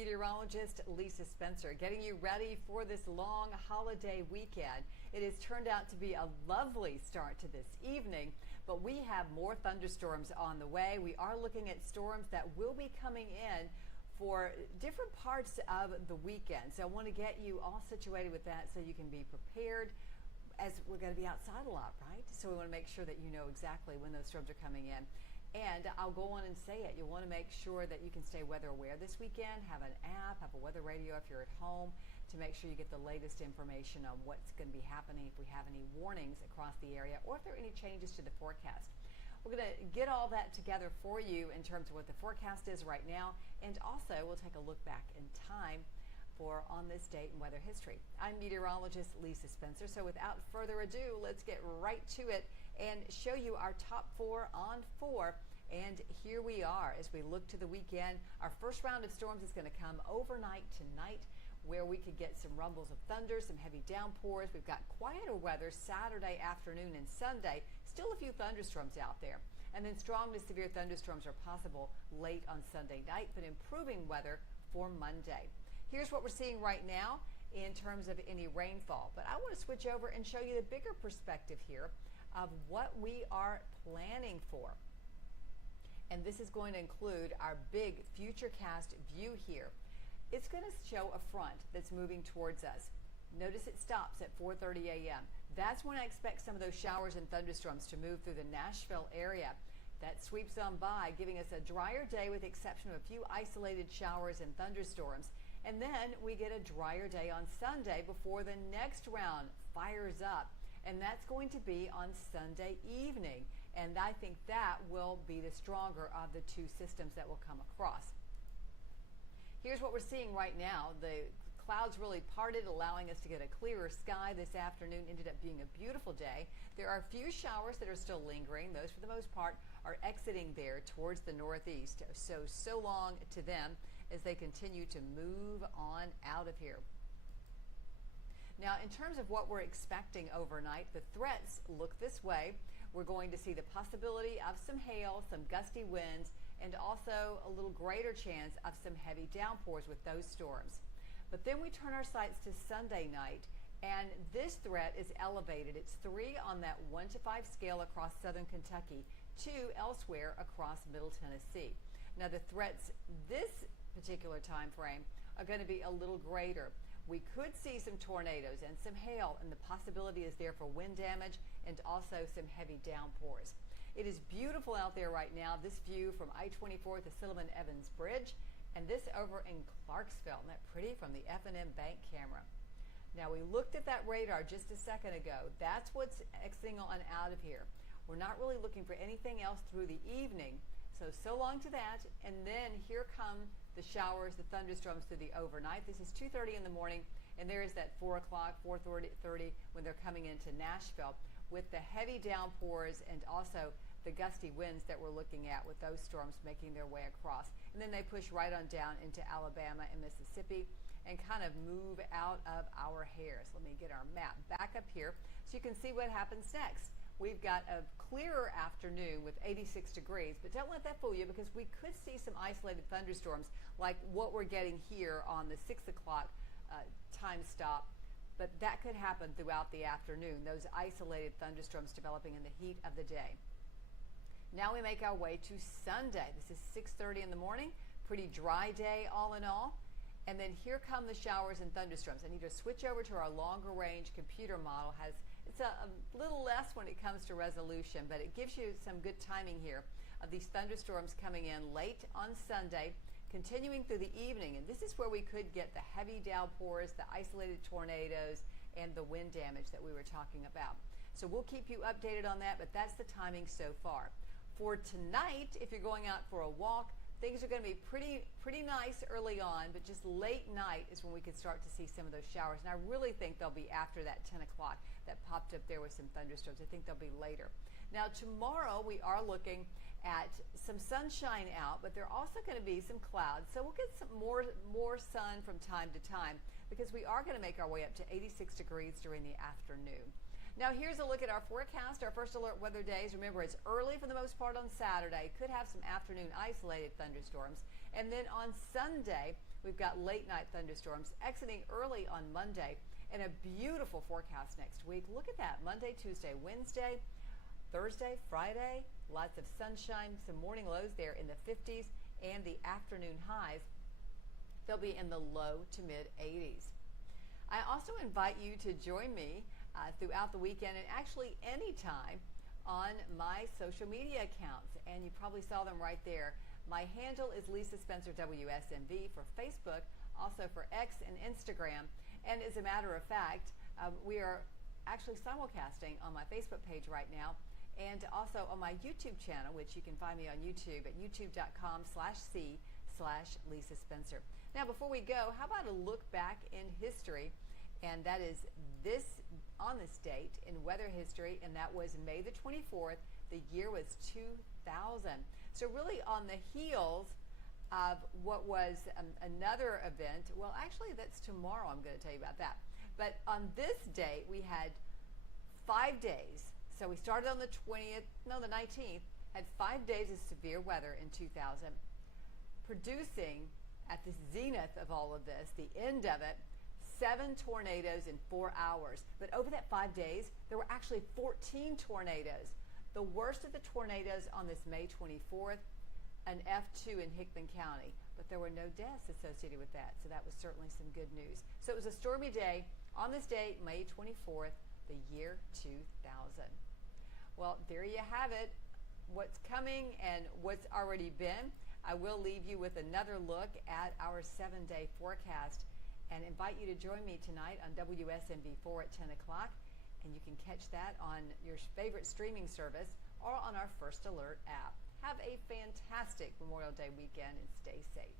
meteorologist Lisa Spencer, getting you ready for this long holiday weekend. It has turned out to be a lovely start to this evening, but we have more thunderstorms on the way. We are looking at storms that will be coming in for different parts of the weekend. So I want to get you all situated with that so you can be prepared, as we're going to be outside a lot, right? So we want to make sure that you know exactly when those storms are coming in. And I'll go on and say it. You'll want to make sure that you can stay weather aware this weekend. Have an app, have a weather radio if you're at home to make sure you get the latest information on what's going to be happening, if we have any warnings across the area, or if there are any changes to the forecast. We're going to get all that together for you in terms of what the forecast is right now, and also we'll take a look back in time for On This Date in Weather History. I'm meteorologist Lisa Spencer, so without further ado, let's get right to it and show you our top 4 on 4. And here we are as we look to the weekend. Our first round of storms is going to come overnight tonight, where we could get some rumbles of thunder, some heavy downpours. We've got quieter weather Saturday afternoon and Sunday. Still a few thunderstorms out there. And then strong to severe thunderstorms are possible late on Sunday night, but improving weather for Monday. Here's what we're seeing right now in terms of any rainfall. But I want to switch over and show you the bigger perspective here of what we are planning for. And this is going to include our big futurecast view here. It's going to show a front that's moving towards us. Notice it stops at 4:30 a.m. That's when I expect some of those showers and thunderstorms to move through the Nashville area. That sweeps on by, giving us a drier day with the exception of a few isolated showers and thunderstorms. And then we get a drier day on Sunday before the next round fires up. And that's going to be on Sunday evening. And I think that will be the stronger of the two systems that will come across. Here's what we're seeing right now. The clouds really parted, allowing us to get a clearer sky this afternoon. Ended up being a beautiful day. There are a few showers that are still lingering. Those, for the most part, are exiting there towards the northeast. So long to them as they continue to move on out of here. Now, in terms of what we're expecting overnight, the threats look this way. We're going to see the possibility of some hail, some gusty winds, and also a little greater chance of some heavy downpours with those storms. But then we turn our sights to Sunday night, and this threat is elevated. It's 3 on that 1 to 5 scale across southern Kentucky, 2 elsewhere across Middle Tennessee. Now, the threats this particular time frame are going to be a little greater. We could see some tornadoes and some hail, and the possibility is there for wind damage and also some heavy downpours. It is beautiful out there right now. This view from I-24 to Silliman Evans Bridge, and this over in Clarksville. Isn't that pretty from the F&M bank camera? Now, we looked at that radar just a second ago. That's what's exiting on out of here. We're not really looking for anything else through the evening. So long to that. And then here come the showers, the thunderstorms through the overnight. This is 2:30 in the morning, and there is that 4 o'clock, 4:30 when they're coming into Nashville with the heavy downpours and also the gusty winds that we're looking at with those storms making their way across. And then they push right on down into Alabama and Mississippi and kind of move out of our hair. So let me get our map back up here so you can see what happens next. We've got a clearer afternoon with 86 degrees, but don't let that fool you, because we could see some isolated thunderstorms like what we're getting here on the 6 o'clock time stop. But that could happen throughout the afternoon, those isolated thunderstorms developing in the heat of the day. Now we make our way to Sunday. This is 6:30 in the morning, pretty dry day all in all. And then here come the showers and thunderstorms. I need to switch over to our longer range computer model. It's a little less when it comes to resolution, but it gives you some good timing here of these thunderstorms coming in late on Sunday, continuing through the evening. And this is where we could get the heavy downpours, the isolated tornadoes, and the wind damage that we were talking about. So we'll keep you updated on that, but that's the timing so far. For tonight, if you're going out for a walk, things are going to be pretty nice early on, but just late night is when we can start to see some of those showers. And I really think they'll be after that 10 o'clock that popped up there with some thunderstorms. I think they'll be later. Now, tomorrow we are looking at some sunshine out, but there are also going to be some clouds. So we'll get some more sun from time to time, because we are going to make our way up to 86 degrees during the afternoon. Now here's a look at our forecast, our first alert weather days. Remember, it's early for the most part on Saturday. Could have some afternoon isolated thunderstorms. And then on Sunday, We've got late night thunderstorms exiting early on Monday and a beautiful forecast next week. Look at that. Monday, Tuesday, Wednesday, Thursday, Friday, lots of sunshine, some morning lows there in the 50s, and the afternoon highs, they'll be in the low to mid 80s. I also invite you to join me throughout the weekend and actually anytime on my social media accounts, and you probably saw them right there. My handle is Lisa Spencer WSMV for Facebook, also for X and Instagram. And as a matter of fact, we are actually simulcasting on my Facebook page right now and also on my YouTube channel, which you can find me on YouTube at youtube.com/c/Lisa Spencer. Now, before we go, how about a look back in history? And that is on this date in weather history, and that was May the 24th. The year was 2000. So really on the heels of what was another event. Well, actually, that's tomorrow. I'm going to tell you about that. But on this date, we had 5 days. So we started on the 19th, had 5 days of severe weather in 2000, producing at the zenith of all of this, the end of it, 7 tornadoes in 4 hours. But over that 5 days, there were actually 14 tornadoes. The worst of the tornadoes on this May 24th, an F2 in Hickman County. But there were no deaths associated with that, so that was certainly some good news. So it was a stormy day on this date, May 24th, the year 2000. Well, there you have it, what's coming and what's already been. I will leave you with another look at our 7-day forecast and invite you to join me tonight on WSMV4 at 10 o'clock. And you can catch that on your favorite streaming service or on our First Alert app. Have a fantastic Memorial Day weekend and stay safe.